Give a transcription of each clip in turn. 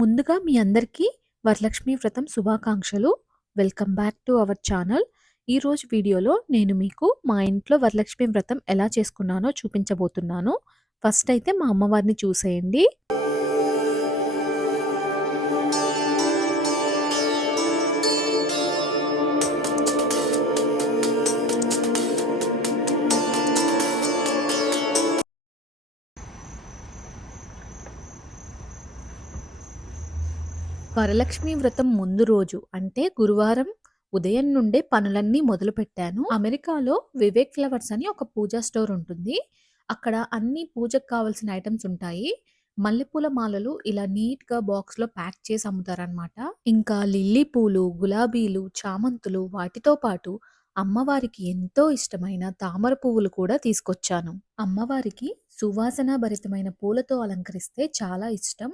ముందుగా మీ అందరికీ వరలక్ష్మి వ్రతం శుభాకాంక్షలు. Welcome back to our channel. ఈరోజు వీడియోలో నేను మీకు మా ఇంట్లో వరలక్ష్మి వ్రతం ఎలా చేసుకున్నానో చూపించబోతున్నాను. ఫస్ట్ అయితే మా అమ్మవారిని చూసేయండి. వరలక్ష్మి వ్రతం ముందు రోజు అంటే గురువారం ఉదయం నుండే పనులన్నీ మొదలుపెట్టాను. అమెరికాలో వివేక్ ఫ్లవర్స్ అని ఒక పూజా స్టోర్ ఉంటుంది. అక్కడ అన్ని పూజకు కావాల్సిన ఐటమ్స్ ఉంటాయి. మల్లెపూల మాలలు ఇలా నీట్‌గా బాక్స్‌లో ప్యాక్ చేసి అమ్ముతారనమాట. ఇంకా లిల్లీ పూలు, గులాబీలు, చామంతులు వాటితో పాటు అమ్మవారికి ఎంతో ఇష్టమైన తామర పువ్వులు కూడా తీసుకొచ్చాను. అమ్మవారికి సువాసన భరితమైన పూలతో అలంకరిస్తే చాలా ఇష్టం.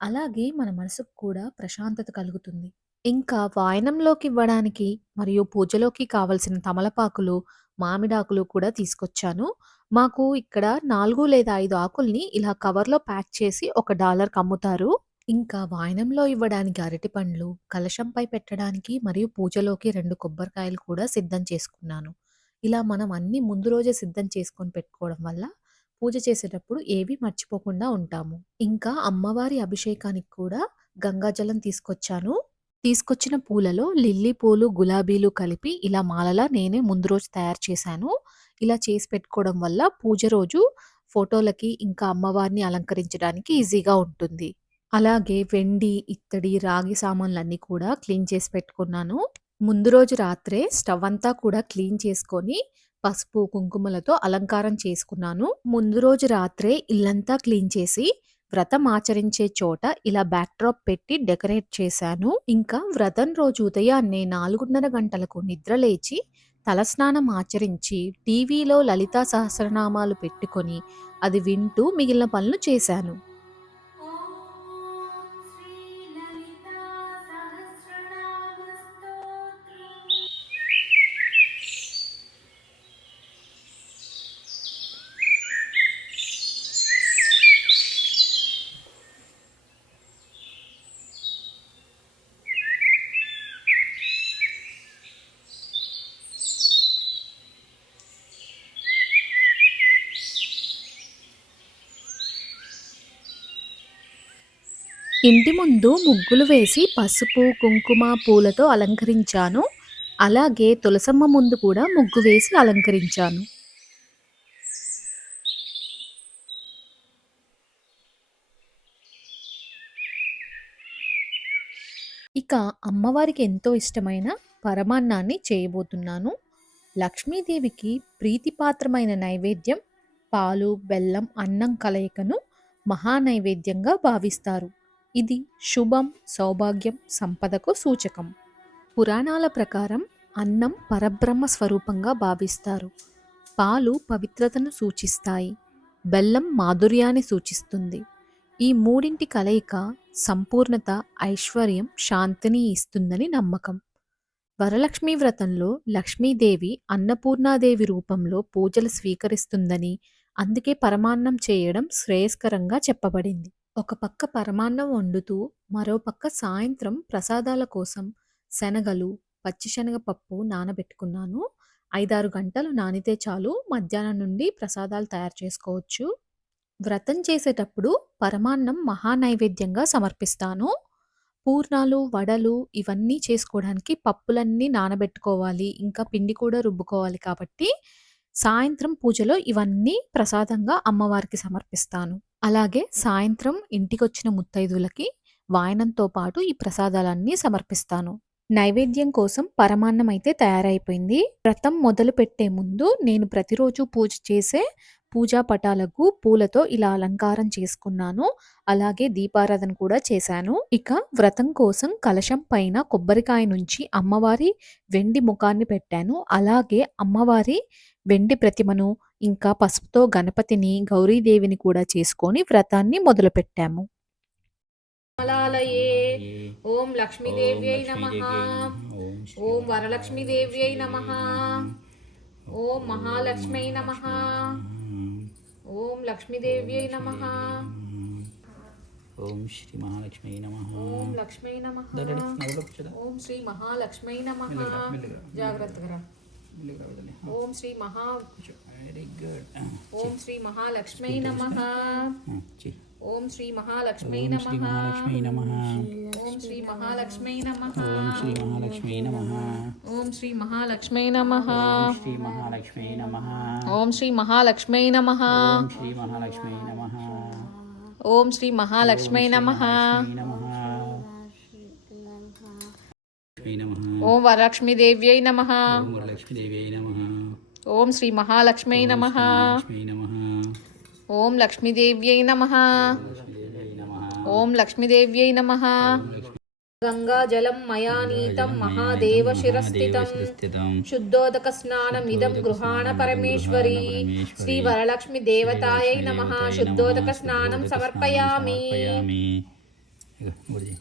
అలాగే మన మనసుకు కూడా ప్రశాంతత కలుగుతుంది. ఇంకా వాయనంలోకి ఇవ్వడానికి మరియు పూజలోకి కావలసిన తమలపాకులు, మామిడాకులు కూడా తీసుకొచ్చాను. మాకు ఇక్కడ 4 లేదా 5 ఆకుల్ని ఇలా కవర్‌లో ప్యాక్ చేసి ఒక డాలర్‌కి అమ్ముతారు. ఇంకా వాయనంలో ఇవ్వడానికి అరటిపండ్లు, కలశంపై పెట్టడానికి మరియు పూజలోకి 2 కొబ్బరికాయలు కూడా సిద్ధం చేసుకున్నాను. ఇలా మనం అన్నీ ముందు రోజే సిద్ధం చేసుకొని పెట్టుకోవడం వల్ల పూజ చేసేటప్పుడు ఏవి మర్చిపోకుండా ఉంటాము. ఇంకా అమ్మవారి అభిషేకానికి కూడా గంగాజలం తీసుకొచ్చాను. తీసుకొచ్చిన పూలలో లిల్లీ పూలు, గులాబీలు కలిపి ఇలా మాలలా నేనే ముందు రోజు తయారు చేశాను. ఇలా చేసి పెట్టుకోవడం వల్ల పూజ రోజు ఫోటోలకి ఇంకా అమ్మవారిని అలంకరించడానికి ఈజీగా ఉంటుంది. అలాగే వెండి, ఇత్తడి, రాగి సామాన్లన్నీ కూడా క్లీన్ చేసి పెట్టుకున్నాను. ముందు రోజు రాత్రే స్టవ్ అంతా కూడా క్లీన్ చేసుకొని పసుపు, కుంకుమలతో అలంకారం చేసుకున్నాను. ముందు రోజు రాత్రే ఇల్లంతా క్లీన్ చేసి వ్రతం ఆచరించే చోట ఇలా బ్యాక్‌డ్రాప్ పెట్టి డెకరేట్ చేశాను. ఇంకా వ్రతం రోజు ఉదయాన్నే 4:30 గంటలకు నిద్ర లేచి తలస్నానం ఆచరించి టీవీలో లలితా సహస్రనామాలు పెట్టుకొని అది వింటూ మిగిలిన పనులు చేశాను. ఇంటి ముందు ముగ్గులు వేసి పసుపు, కుంకుమ, పూలతో అలంకరించాను. అలాగే తులసమ్మ ముందు కూడా ముగ్గు వేసి అలంకరించాను. ఇక అమ్మవారికి ఎంతో ఇష్టమైన పరమాన్నాన్ని చేయబోతున్నాను. లక్ష్మీదేవికి ప్రీతిపాత్రమైన నైవేద్యం పాలు, బెల్లం, అన్నం కలయికను మహానైవేద్యంగా భావిస్తారు. ఇది శుభం, సౌభాగ్యం, సంపదకు సూచకం. పురాణాల ప్రకారం అన్నం పరబ్రహ్మ స్వరూపంగా భావిస్తారు. పాలు పవిత్రతను సూచిస్తాయి. బెల్లం మాధుర్యాన్ని సూచిస్తుంది. ఈ మూడింటి కలయిక సంపూర్ణత, ఐశ్వర్యం, శాంతిని ఇస్తుందని నమ్మకం. వరలక్ష్మి వ్రతంలో లక్ష్మీదేవి అన్నపూర్ణాదేవి రూపంలో పూజలు స్వీకరిస్తుందని అందుకే పరమాన్నం చేయడం శ్రేయస్కరంగా చెప్పబడింది. ఒక పక్క పరమాన్నం వండుతూ మరో పక్క సాయంత్రం ప్రసాదాల కోసం శనగలు, పచ్చిశనగపప్పు నానబెట్టుకున్నాను. 5, 6 గంటలు నానితే చాలు మధ్యాహ్నం నుండి ప్రసాదాలు తయారు చేసుకోవచ్చు. వ్రతం చేసేటప్పుడు పరమాన్నం మహానైవేద్యంగా సమర్పిస్తాను. పూర్ణాలు, వడలు ఇవన్నీ చేసుకోవడానికి పప్పులన్నీ నానబెట్టుకోవాలి. ఇంకా పిండి కూడా రుబ్బుకోవాలి కాబట్టి సాయంత్రం పూజలో ఇవన్నీ ప్రసాదంగా అమ్మవారికి సమర్పిస్తాను. అలాగే సాయంత్రం ఇంటికొచ్చిన ముత్తైదులకి వాయనంతో పాటు ఈ ప్రసాదాలన్నీ సమర్పిస్తాను. నైవేద్యం కోసం పరమాన్నం అయితే తయారైపోయింది. వ్రతం మొదలుపెట్టే ముందు నేను ప్రతిరోజు పూజ చేసే పూజా పటాలకు పూలతో ఇలా అలంకారం చేసుకున్నాను. అలాగే దీపారాధన కూడా చేశాను. ఇక వ్రతం కోసం కలశం పైన కొబ్బరికాయ నుంచి అమ్మవారి వెండి ముఖాన్ని పెట్టాను. అలాగే అమ్మవారి వెండి ప్రతిమను ఇంకా పసుపుతో గణపతిని, గౌరీదేవిని కూడా చేసుకొని వ్రతాన్ని మొదలుపెట్టాము. కమలాలయే ఓం లక్ష్మీదేవ్యై నమః ఓం వరలక్ష్మీదేవ్యై నమః ఓం మహాలక్ష్మై నమః. ఓం లక్ష్మీదేవ్యై నమః. ఓం శ్రీ మహాలక్ష్మి నమ. ఓం లక్ష్మీ నమ. ఓం శ్రీ మహాలక్ష్మీ నమ. జాగ్రత్తగా. ఓం శ్రీ మహా వెరీ గుడ్ ఓం శ్రీ మహాలక్ష్మీ నమ. ఓం శ్రీ మహాలక్ష్మీ ఓం నమ శ్రీ మహాలక్ష్మి నమ ఓం శ్రీ మహాలక్ష్మీ నమ ఓం శ్రీ మహాలక్ష్మి నమ ఓం శ్రీ మహాలక్ష్మీ నమ ఓం శ్రీ మహాలక్ష్మి నమ ఓం శ్రీ మహాలక్ష్మీ నమ ఓం శ్రీ మహాలక్ష్మి నమ ఓం శ్రీ మహాలక్ష్మీ నమ నమ లక్ష్మీ నమ ఓం వరలక్ష్మీదేవ్యై నమ ఓం వరలక్ష్మీదేవ్యై నమ ఓం శ్రీ మహాలక్ష్మీ నమ లక్ష్మీ నమ ఓం లక్ష్మీదేవ్యై నమ. ఓం లక్ష్మీదేవ్యై నమ. గంగాజలం మయా నీతం మహాదేవ శిరస్థితం స్థితం శుద్ధోదక స్నానమిదం గృహాణ పరమేశ్వరి శ్రీ వరలక్ష్మి దేవతాయై నమ శుద్ధోదక స్నానం సమర్పయామి సమర్పయామి ఇగో, బుడిది.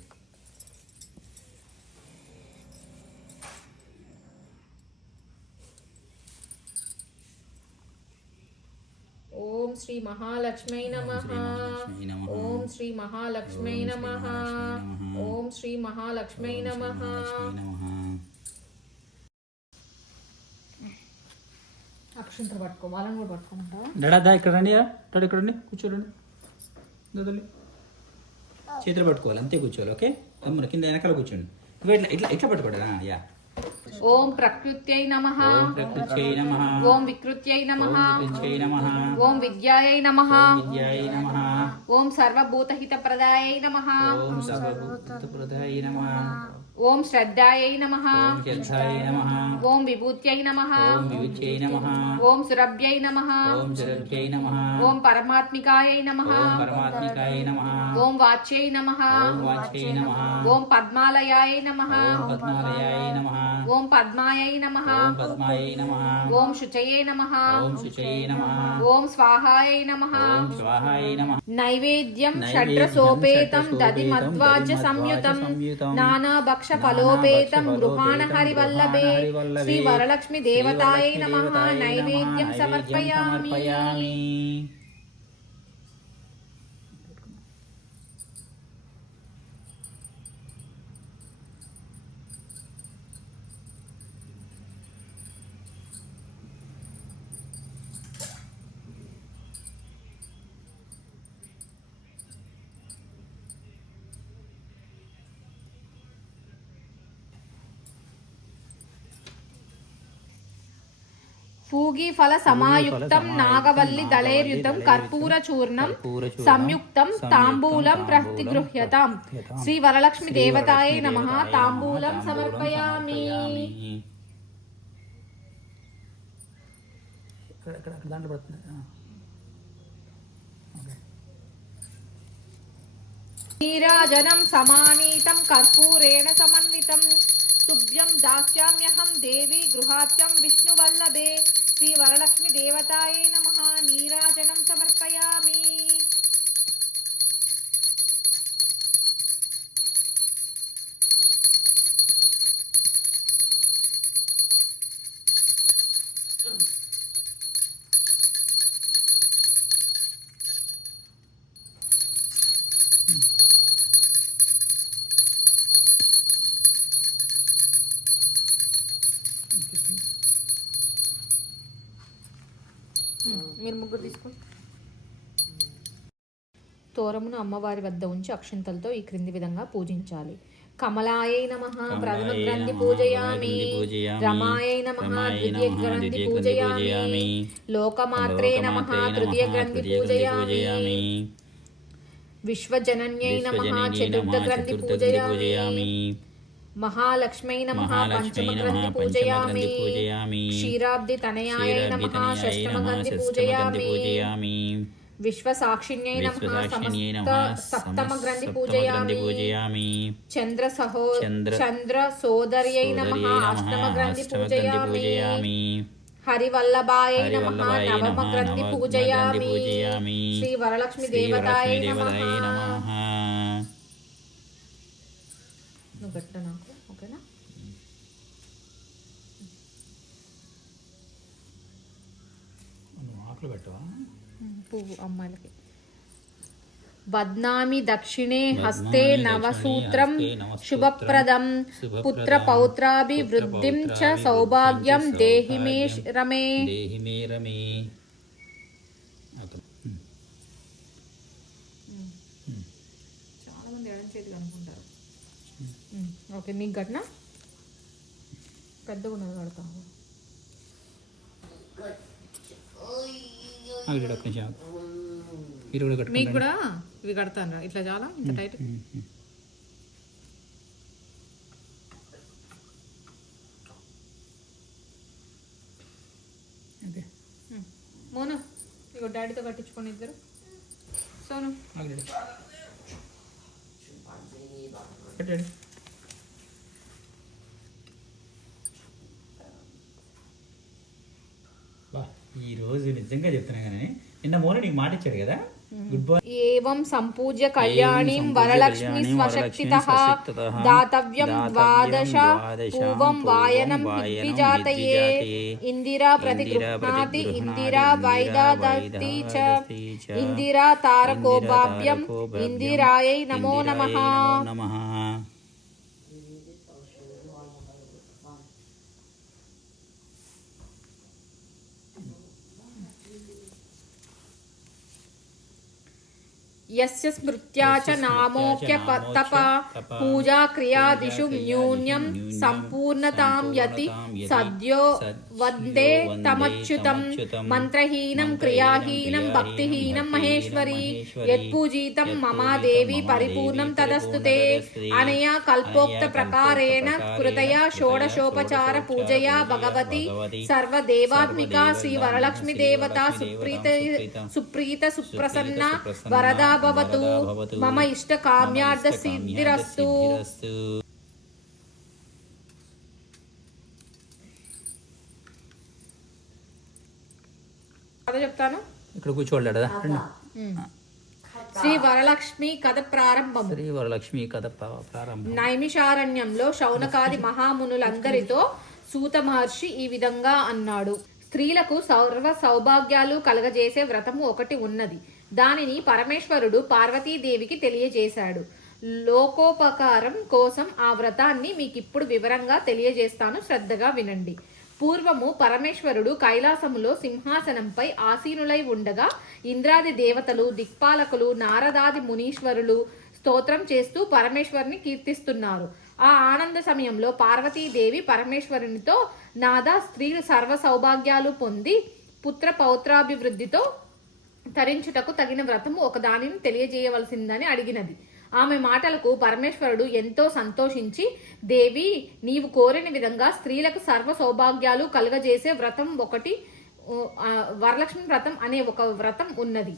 ఓం శ్రీ మహాలక్ష్మై నమ. ఓం శ్రీ మహాలక్ష్మై నమ. ఓం శ్రీ మహాలక్ష్మై నమ. అక్షంతలు పట్టుకో వాళ్ళని కూడా పట్టుకుంటా. డాడా ఇక్కడ రండి డాడీ ఇక్కడ రండి కూర్చోరండి దా తల్లి. చేతులు పట్టుకోవాలి అంతే కూర్చోవాలి ఓకే? అమ్మ కింద వెనకాల కూర్చోండి. ఇట్లా ఇట్లా ఇట్లా పట్టుకోండి యా. ఓం ప్రకృత్యై నమ ఓం ప్రకృత్యై నమః ఓం వికృత్యై నమ వికృత్యై నమః ఓం విద్యాయై నమ విద్యాయ నమః ఓం సర్వభూతహిత ప్రదాయై నమ ఓం శ్రద్ధాయై నమ ఓం విభూత్యై నమ ఓం సురభ్యై నమ ఓం పరమాత్మికాయై నమ ఓం వాచ్యై నమ ఓం పద్మాలయాయ నమ ఓం పద్మాయై నమ ఓం శుచయే నమ ఓం స్వాహాయై నమ నైవేద్యం షడ్రసోపేతం దధిమధ్వాజ్య సంయుతం సంయుతం నానాభక్ష గృహాణ ఫలోపేతం గృహాణ హరివల్లభే శ్రీ వరలక్ష్మి దేవతాయై నమ. నైవేద్యం. సమర్పయామి. సమర్పయామి పూగి ఫల సమాయుక్తం నాగవల్లి దళైర్యుతం కర్పూర చూర్ణం సంయుక్తం తాంబూలం ప్రతిగృహ్యతాం శ్రీ వరలక్ష్మి దేవతాయై నమ తాంబూలం సమర్పయామి. నీరాజనం సమానీతం కర్పూరేణ సమన్వితం తుభ్యం దాస్యామ్యహం దేవి గృహాత్యం విష్ణువల్లభే శ్రీ వరలక్ష్మి దేవతాయే నమ. నీరాజనం సమర్పయామి. మీరు ముగ్గురు తీసుకో తోరమును అమ్మవారి వద్ద ఉంచి అక్షంతలతో ఈ క్రింది విధంగా పూజించాలి కమలాయై నమ ప్రథమ గ్రంథి పూజయామి. రమాయై నమ ద్వితీయ గ్రంథి పూజయామి. లోకమాత్రే నమ తృతీయ గ్రంథి పూజయామి విశ్వజనన్యై నమ చతుర్థ గ్రంథి పూజయామి మహాలక్ష్మై నమ మహాలక్ష్మై పంచమ నమః, గ్రంథి పంచమ పూజయామి. క్షీరాబ్ది తనయాయ నమ క్షీరాబ్దితనయాయ షష్టమ నమః, గ్రంథి షష్టమ గ్రంథి పూజయామి. విశ్వసాక్షిణ్యై నమ సప్తమ గ్రంథి పూజయామి. చంద్ర సహో చంద్ర- సోదర్యై నమ అష్టమ గ్రంథి పూజయామి. హరివల్లభాయై నమ నవమ గ్రంథి పూజయామి. శ్రీ వరలక్ష్మి దేవతాయ నమ. నువ్వు గట్ట నాకు ఓకేనా నువ్వు ఆకులు పెట్టవా పువ్వు అమ్మాయిలకి బద్నామి దక్షిణే హస్తే నవసూత్రం శుభప్రదం పుత్ర పౌత్రాభివృద్ధిం చ సౌభాగ్యం చ దేహి మే సౌభాగ్యం రమే. చాలా మంది ఎడం చేతికి అనుకుంటారు ఓకే నీకు ఘటన పెద్దగా ఉన్నది కడతావు చూడు, ఒక్క నిమిషం. మీరు కూడా మీకు? కూడా ఇవి కడతాను. ఇట్లా చాలా ఇంత టైట్. మోను ఇగో డాడీతో కట్టించుకొని ఇద్దరు. సోను. ఆగు ఈ రోజు నిజంగా చెప్తున్నా కానీ నిన్న మోన నీకు మాట ఇచ్చాడు కదా? ఏవం సంపూజ్య కళ్యాణీం వరలక్ష్మి స్వశక్తితః దాతవ్యం ద్వాదశ పూర్వం వాయనం హిద్విజాతయే ఇందిరా ప్రతిగృహ్ణాతి ఇందిరా వైదాదత్తి చ ఇందిరా తారకోపాభ్యం ఇందిరాయై నమో నమః यस्य स्मृत्या च नामोक्य तपा पूजा क्रियादिषु न्यून्यं सम्पूर्णतां यति। सद्यो वंदे तमच्युतं मन्त्रहीनं क्रियाहीनं भक्तिहीनं महेश्वरी। यत्पूजितं ममा देवी परिपूर्णं तदस्तु ते अनया कल्पोक्तप्रकारेण कृतया षोडशोपचारपूजया भगवती। सर्वदेवात्मिका श्रीवरलक्ष्मीदेवता सुप्रीत सुप्रीत सुप्रसन्ना वरदा భవతు మమ ఇష్ట కామ్యార్థ సిద్ధిరస్తు కథ చెప్తాను ఇక్కడ. శ్రీ వరలక్ష్మి కథ ప్రారంభము శ్రీ వరలక్ష్మి కథ ప్రా- ప్రారంభం. నైమిషారణ్యంలో శౌనకాది మహామునులందరితో సూత మహర్షి ఈ విధంగా అన్నాడు. స్త్రీలకు సర్వ సౌభాగ్యాలు కలగజేసే వ్రతము ఒకటి ఉన్నది. దానిని పరమేశ్వరుడు పార్వతీదేవికి తెలియజేశాడు. లోకోపకారం కోసం ఆ వ్రతాన్ని మీకు ఇప్పుడు వివరంగా తెలియజేస్తాను. శ్రద్ధగా వినండి. పూర్వము పరమేశ్వరుడు కైలాసములో సింహాసనంపై ఆసీనులై ఉండగా ఇంద్రాది దేవతలు దిక్పాలకులు నారదాది మునీశ్వరులు స్తోత్రం చేస్తూ పరమేశ్వరుని కీర్తిస్తున్నారు. ఆ ఆనంద సమయంలో పార్వతీదేవి పరమేశ్వరునితో నాదా స్త్రీలు సర్వ సౌభాగ్యాలు పొంది పుత్ర పౌత్రాభివృద్ధితో తరించుటకు తగిన వ్రతము ఒకదానిని తెలియజేయవలసిందని అడిగినది. ఆమె మాటలకు పరమేశ్వరుడు ఎంతో సంతోషించి దేవి నీవు కోరిన విధంగా స్త్రీలకు సర్వ సౌభాగ్యాలు కలుగజేసే వ్రతం ఒకటి వరలక్ష్మి వ్రతం అనే ఒక వ్రతం ఉన్నది.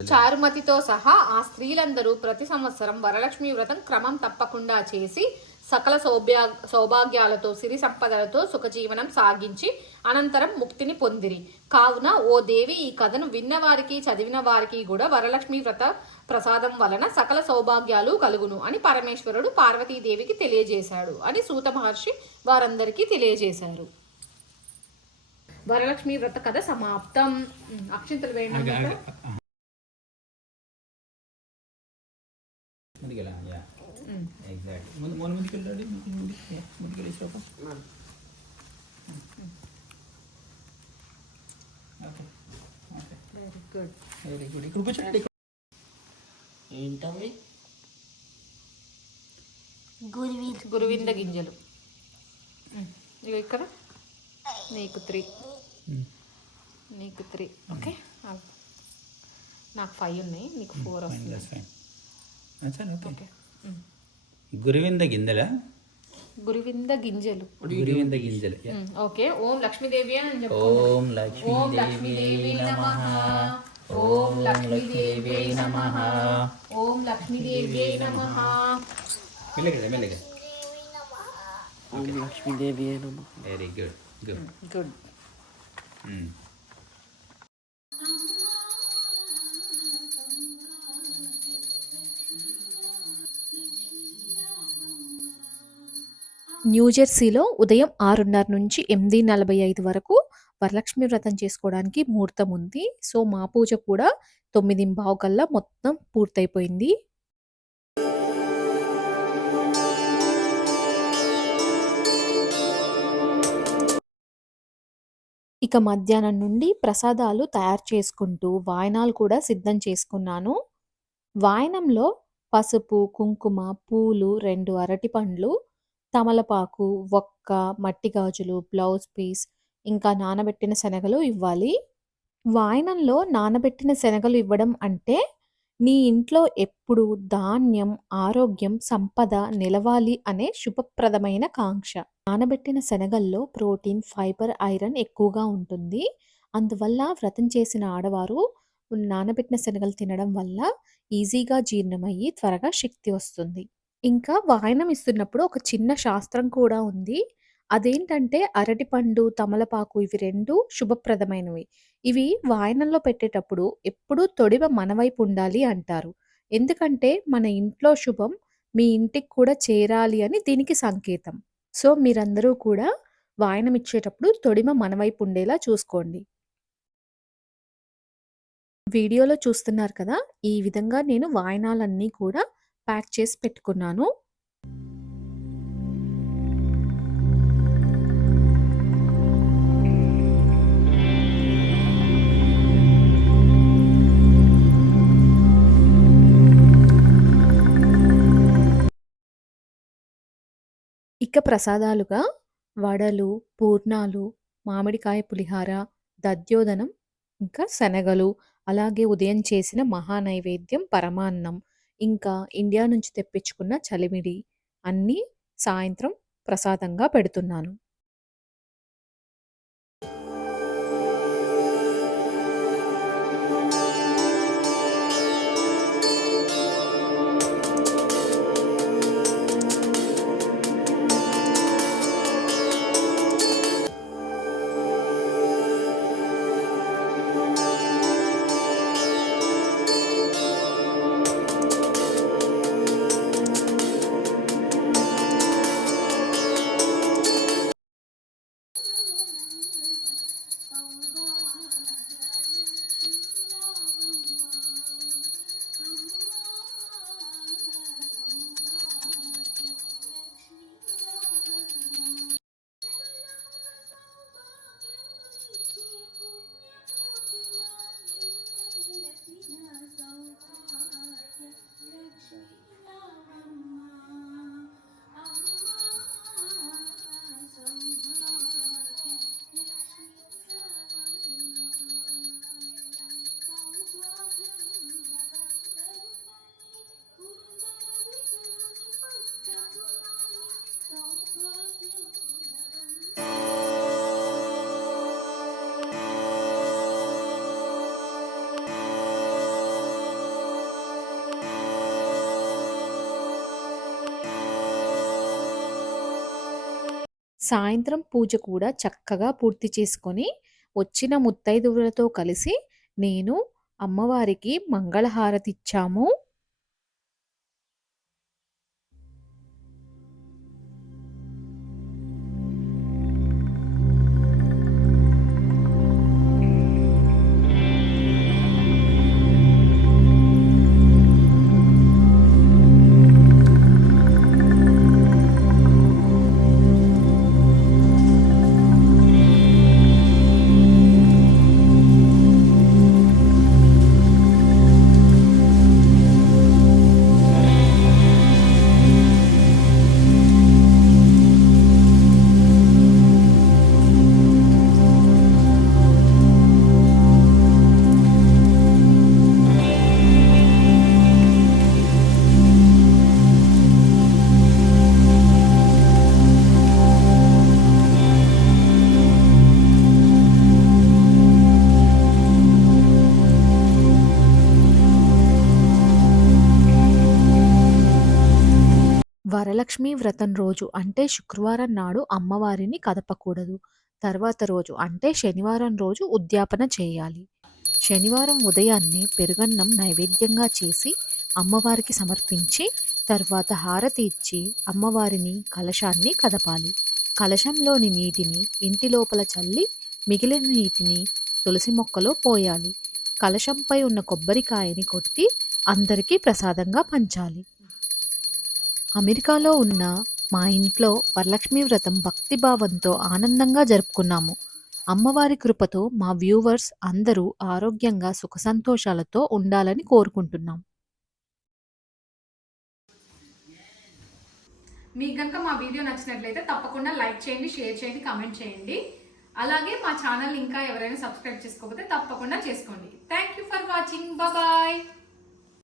చారుమతితో సహా ఆ స్త్రీలందరూ ప్రతి సంవత్సరం వరలక్ష్మి వ్రతం క్రమం తప్పకుండా చేసి సకల సౌభ్యా సౌభాగ్యాలతో సిరి సంపదలతో సుఖజీవనం సాగించి అనంతరం ముక్తిని పొందిరి. కావున ఓ దేవి ఈ కథను విన్న వారికి చదివిన వారికి కూడా వరలక్ష్మి వ్రత ప్రసాదం వలన సకల సౌభాగ్యాలు కలుగును అని పరమేశ్వరుడు పార్వతీదేవికి తెలియజేశాడు అని సూత మహర్షి వారందరికీ తెలియజేశారు. వరలక్ష్మి వ్రత కథ సమాప్తం. అక్షింతలు వేయండి. ముందు మొన్న ముందుకు వెళ్ళాడు ముందుకు ముందుకు యా, ముందుకు వెళ్ళి Shobha okay okay. Very good very good ఇక్కడ. కూర్చోండి ఏంటవి గురువింద గింజలు. ఇక్కడ. నీకు త్రీ. నీకు త్రీ. ఓకే. నాకు ఫైవ్ ఉన్నాయి నీకు ఫోర్ వస్తుంది. ఓకే. గురువింద గింజల? గురువింద గింజలు. గురువింద గింజలు ఓకే. ఓం లక్ష్మీదేవి అని చెప్పు ఓం లక్ష్మీదేవి నమ. ఓం లక్ష్మీదేవి నమ. ఓం లక్ష్మీదేవి నమ. మెల్లగా మెల్లగా. ఓం లక్ష్మీదేవి నమ. వెరీ గుడ్ గుడ్ గుడ్ న్యూజెర్సీలో ఉదయం ఆరున్నర నుంచి ఎనిమిది నలభై ఐదు వరకు వరలక్ష్మి వ్రతం చేసుకోవడానికి ముహూర్తం ఉంది. సో మా పూజ కూడా తొమ్మిది కల్లా మొత్తం పూర్తయిపోయింది. ఇక మధ్యాహ్నం నుండి ప్రసాదాలు తయారు చేసుకుంటూ వాయనాలు కూడా సిద్ధం చేసుకున్నాను. వాయనంలో పసుపు కుంకుమ పూలు రెండు అరటిపండ్లు తమలపాకు వక్క మట్టి గాజులు బ్లౌజ్ పీస్ ఇంకా నానబెట్టిన శనగలు ఇవ్వాలి. వాయనంలో నానబెట్టిన శనగలు ఇవ్వడం అంటే నీ ఇంట్లో ఎప్పుడు ధాన్యం ఆరోగ్యం సంపద నిలవాలి అనే శుభప్రదమైన కాంక్ష. నానబెట్టిన శనగల్లో ప్రోటీన్ ఫైబర్ ఐరన్ ఎక్కువగా ఉంటుంది. అందువల్ల వ్రతం చేసిన ఆడవారు నానబెట్టిన శనగలు తినడం వల్ల ఈజీగా జీర్ణమయ్యి త్వరగా శక్తి వస్తుంది. ఇంకా వాయనం ఇస్తున్నప్పుడు ఒక చిన్న శాస్త్రం కూడా ఉంది. అదేంటంటే అరటిపండు తమలపాకు ఇవి రెండు శుభప్రదమైనవి. ఇవి వాయనంలో పెట్టేటప్పుడు ఎప్పుడూ తొడిమ మన వైపు ఉండాలి అంటారు. ఎందుకంటే మన ఇంట్లో శుభం మీ ఇంటికి కూడా చేరాలి అని దీనికి సంకేతం. సో మీరందరూ కూడా వాయనం ఇచ్చేటప్పుడు తొడిమ మన వైపు ఉండేలా చూసుకోండి. వీడియోలో చూస్తున్నారు కదా ఈ విధంగా నేను వాయనాలన్నీ కూడా ప్యాక్ చేసి పెట్టుకున్నాను. ఇక ప్రసాదాలుగా వడలు పూర్ణాలు మామిడికాయ పులిహార దద్యోదనం ఇంకా శనగలు అలాగే ఉదయం చేసిన మహానైవేద్యం పరమాన్నం. ఇంకా ఇండియా నుంచి తెప్పించుకున్న చలిమిడి అన్నీ సాయంత్రం ప్రసాదంగా పెడుతున్నాను. సాయంత్రం పూజ కూడా చక్కగా పూర్తి చేసుకొని వచ్చిన ముత్తైదువులతో కలిసి నేను అమ్మవారికి మంగళహారతి ఇచ్చాము వరలక్ష్మి వ్రతం రోజు అంటే శుక్రవారం నాడు అమ్మవారిని కదపకూడదు. తర్వాత రోజు అంటే శనివారం రోజు ఉద్యాపన చేయాలి. శనివారం ఉదయాన్నే పెరుగన్నం నైవేద్యంగా చేసి అమ్మవారికి సమర్పించి తర్వాత హారతి ఇచ్చి అమ్మవారిని కలశాన్ని కదపాలి. కలశంలోని నీటిని ఇంటి లోపల చల్లి మిగిలిన నీటిని తులసి మొక్కలో పోయాలి. కలశంపై ఉన్న కొబ్బరికాయని కొట్టి అందరికీ ప్రసాదంగా పంచాలి. అమెరికాలో ఉన్న మా ఇంట్లో వరలక్ష్మి వ్రతం భక్తిభావంతో ఆనందంగా జరుపుకున్నాము. అమ్మవారి కృపతో మా వ్యూవర్స్ అందరూ ఆరోగ్యంగా సుఖ సంతోషాలతో ఉండాలని కోరుకుంటున్నాం. మీకు కనుక మా వీడియో నచ్చినట్లయితే తప్పకుండా లైక్ చేయండి షేర్ చేయండి కామెంట్ చేయండి. అలాగే మా ఛానల్ ఇంకా ఎవరైనా సబ్స్క్రైబ్ చేసుకోకపోతే తప్పకుండా చేసుకోండి. Thank you for watching bye